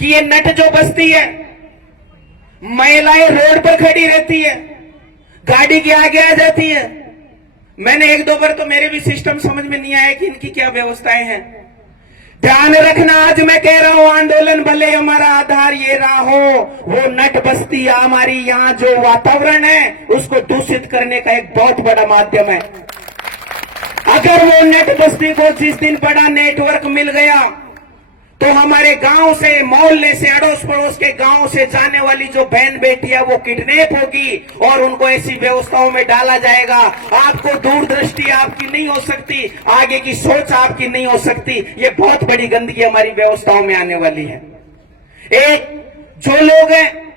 कि ये नट जो बस्ती है, महिलाएं रोड पर खड़ी रहती है, गाड़ी के आगे आ जाती है। मैंने एक दो बार तो मेरे भी सिस्टम समझ में नहीं आया कि इनकी क्या व्यवस्थाएं हैं। ध्यान रखना, आज मैं कह रहा हूं आंदोलन भले हमारा आधार ये रहा हो, वो नट बस्ती हमारी यहाँ जो वातावरण है उसको दूषित करने का एक बहुत बड़ा माध्यम है। अगर वो नट बस्ती को जिस दिन बड़ा नेटवर्क मिल गया तो हमारे गांव से, मोहल्ले से, अड़ोस पड़ोस के गांव से जाने वाली जो बहन बेटियां वो किडनैप होगी और उनको ऐसी व्यवस्थाओं में डाला जाएगा। आपको दूरदृष्टि आपकी नहीं हो सकती, आगे की सोच आपकी नहीं हो सकती। ये बहुत बड़ी गंदगी हमारी व्यवस्थाओं में आने वाली है। एक जो लोग हैं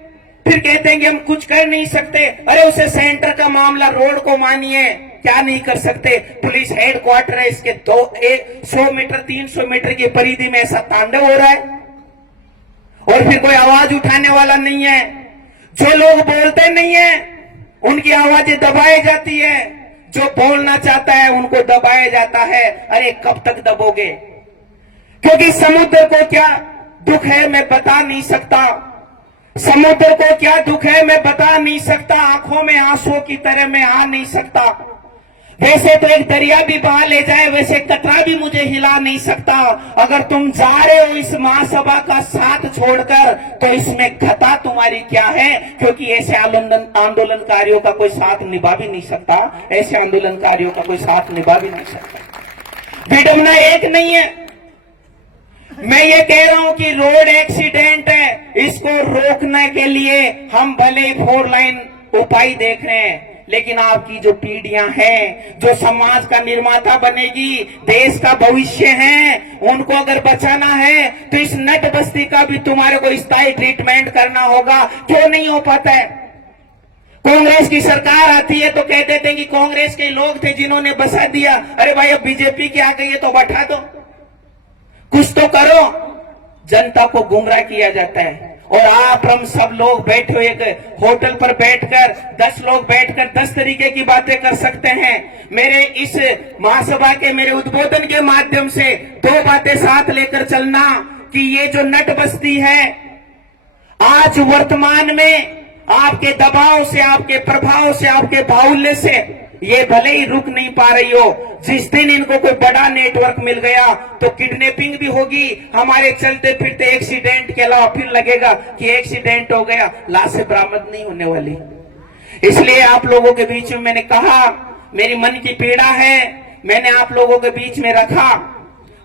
फिर कहते हैं कि हम कुछ कर नहीं सकते। अरे उसे सेंटर का मामला, रोड को मानिए, क्या नहीं कर सकते। पुलिस हेडक्वार्टर है, इसके 100 मीटर 300 मीटर की परिधि में ऐसा तांडव हो रहा है और फिर कोई आवाज उठाने वाला नहीं है। जो लोग बोलते नहीं है उनकी आवाजें दबाई जाती है, जो बोलना चाहता है उनको दबाया जाता है। अरे कब तक दबोगे? क्योंकि समुद्र को क्या दुख है मैं बता नहीं सकता, समुद्र को क्या दुख है मैं बता नहीं सकता, आंखों में आंसू की तरह मैं आ नहीं सकता। वैसे तो एक दरिया भी बहा ले जाए, वैसे कतरा भी मुझे हिला नहीं सकता। अगर तुम जा रहे हो इस महासभा का साथ छोड़कर तो इसमें खता तुम्हारी क्या है? क्योंकि ऐसे आंदोलनकारियों का कोई साथ निभा भी नहीं सकता, ऐसे आंदोलनकारियों का कोई साथ निभा भी नहीं सकता। विडंबना एक नहीं है। मैं ये कह रहा हूं कि रोड एक्सीडेंट है, इसको रोकने के लिए हम भले 4 लाइन उपाय देख रहे हैं, लेकिन आपकी जो पीढ़ियां हैं, जो समाज का निर्माता बनेगी, देश का भविष्य है, उनको अगर बचाना है तो इस नट बस्ती का भी तुम्हारे को स्थायी ट्रीटमेंट करना होगा। क्यों नहीं हो पाता है? कांग्रेस की सरकार आती है तो कह देते हैं कि कांग्रेस के लोग थे जिन्होंने बसा दिया। अरे भाई अब बीजेपी की आ गई है तो बैठा दो, कुछ तो करो। जनता को गुमराह किया जाता है और आप हम सब लोग बैठे हुए एक होटल पर बैठकर 10 लोग बैठकर 10 तरीके की बातें कर सकते हैं। मेरे इस महासभा के मेरे उद्बोधन के माध्यम से 2 बातें साथ लेकर चलना कि ये जो नट बस्ती है आज वर्तमान में आपके दबाव से, आपके प्रभाव से, आपके बाहुल्य से ये भले ही रुक नहीं पा रही हो। जिस दिन इनको कोई बड़ा नेटवर्क मिल गया तो किडनैपिंग भी होगी, हमारे चलते फिरते एक्सीडेंट के अलावा फिर लगेगा कि एक्सीडेंट हो गया, लाशें बरामद नहीं होने वाली। इसलिए आप लोगों के बीच में मैंने कहा, मेरी मन की पीड़ा है, मैंने आप लोगों के बीच में रखा।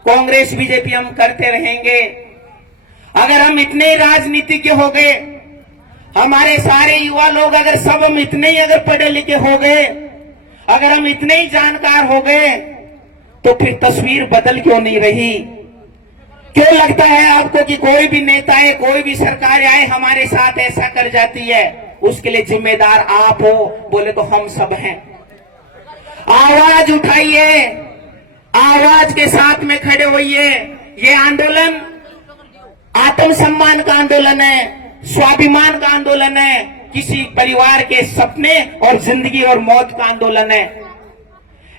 कांग्रेस बीजेपी हम करते रहेंगे। अगर हम इतने राजनीतिज्ञ हो गए, हमारे सारे युवा लोग अगर सब हम इतने ही अगर पढ़े लिखे हो गए, अगर हम इतने ही जानकार हो गए तो फिर तस्वीर बदल क्यों नहीं रही? क्यों लगता है आपको कि कोई भी नेता है, कोई भी सरकार आए हमारे साथ ऐसा कर जाती है? उसके लिए जिम्मेदार आप हो, बोले तो हम सब हैं। आवाज उठाइए, आवाज के साथ में खड़े होइए। ये आंदोलन आत्मसम्मान का आंदोलन है, स्वाभिमान का आंदोलन है, किसी परिवार के सपने और जिंदगी और मौत का आंदोलन है।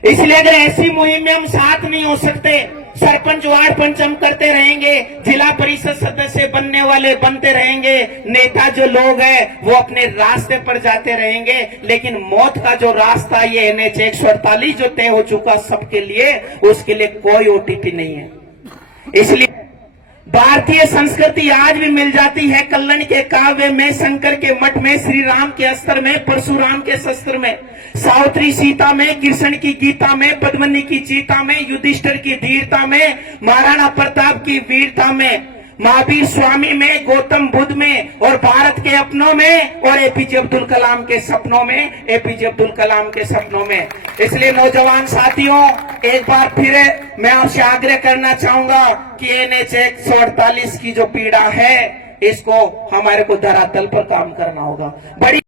इसलिए अगर ऐसी मुहिम में हम साथ नहीं हो सकते, सरपंच वार्ड पंच हम करते रहेंगे, जिला परिषद सदस्य बनने वाले बनते रहेंगे, नेता जो लोग हैं वो अपने रास्ते पर जाते रहेंगे, लेकिन मौत का जो रास्ता ये NH 148 जो तय हो चुका सबके लिए, उसके लिए कोई OTP नहीं है। इसलिए भारतीय संस्कृति आज भी मिल जाती है कल्लन के काव्य में, शंकर के मठ में, श्री राम के अस्त्र में, परशुराम के शस्त्र में, सावित्री सीता में, कृष्ण की गीता में, पद्मिनी की चीता में, युधिष्ठिर की धीरता में, महाराणा प्रताप की वीरता में, महावीर स्वामी में, गौतम बुद्ध में और भारत के अपनों में और APJ अब्दुल कलाम के सपनों में, APJ अब्दुल कलाम के सपनों में। इसलिए नौजवान साथियों, एक बार फिर मैं आपसे आग्रह करना चाहूंगा कि NH 148 की जो पीड़ा है इसको हमारे को धरातल पर काम करना होगा। बड़ी